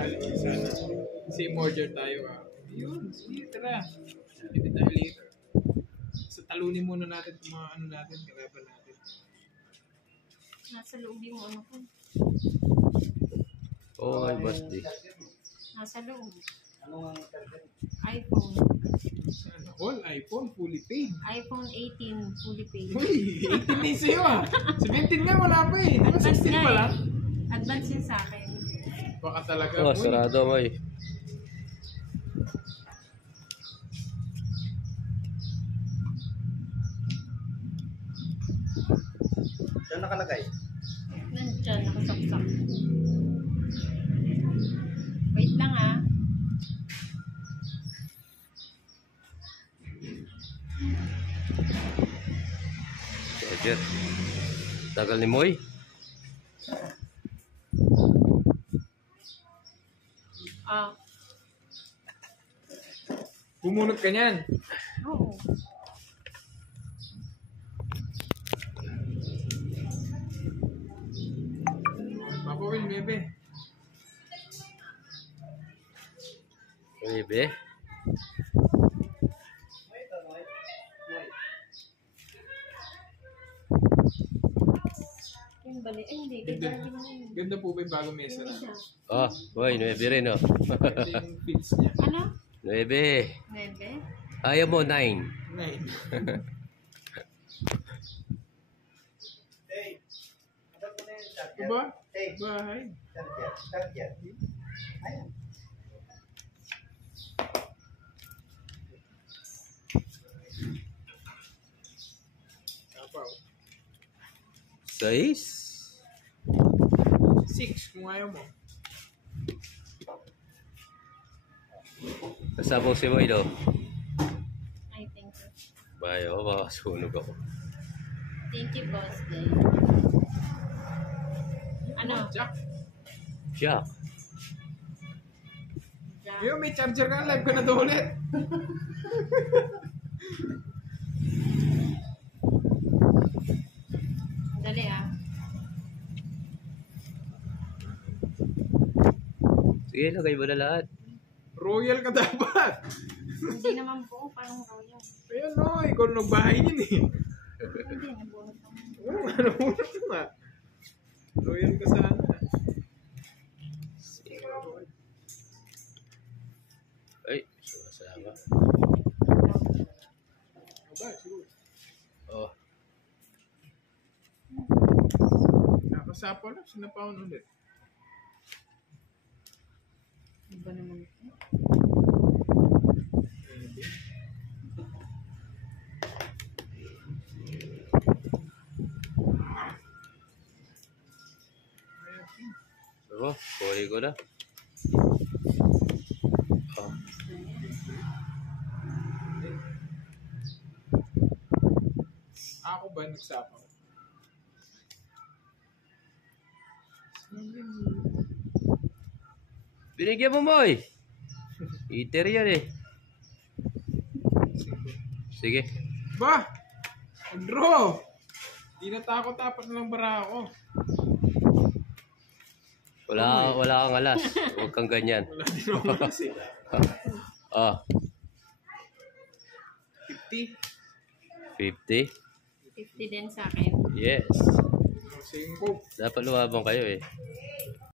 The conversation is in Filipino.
Sana. Kasi order tayo Yun, sige, tara. Hindi tayo later. So, talunin muna natin itong mga ano natin, kalaban natin. Nasa loob yung ano ko. Oo, ay birthday. Nasa loob. Ano ang target? iPhone. All iPhone, fully paid. iPhone 18, fully paid. Uy, 18 na sa'yo 17 nga, wala pa Di ba 16 pa lang? Advance yun sa akin. Baka talaga. Oh, sarado mo eh. Saan nakalagay? Nandiyan, nakasaksak. Wait lang Roger. Tagal ni Moy. Bumunot ka niyan. Oo. Papawin, bebe. Bebe. Yung bali. Ay, hindi. Ganda po ba yung bagong mesa na? Oh, boy, 9 rin oh. Ganda yung feeds niya. Ano? 9. 9? Ayaw mo 9. 9. Hey, abot mo na yung charger. Diba? Hey, Bahay. charger. Ayan. Kapaw. 6. 6 kung ayaw mo. Kasabong si Moy do. Ay, thank you. Bayo, makasunog ako. Thank you, boss. Ano? Jack. Jack. Jack. Yo, may charger ka. Live ko na to ulit. Dali Sige, lagay mo na lahat. Royal ka dapat. Hindi naman po. Parang royal. Ayun ikaw nagbahay niyan Hindi, nabunot naman. Oo, nabunot nga. Royal ka sana. Ay, sumasama. Aba, siguro. Oh, Nakasapa na. Sinapawan ulit. Iba naman ito. oh, kuha ko na. Oh. Ako ba nagsapaw? Binigyan mo, Moy. Eater yan eh. Sige. Ba! Draw! Di natakot apat na lang bara ako. Wala kang alas. Huwag kang ganyan. Wala din ako kasi. Oh, 50. 50. 50 din sa akin. Yes. Same ko. Dapat lumabang kayo eh.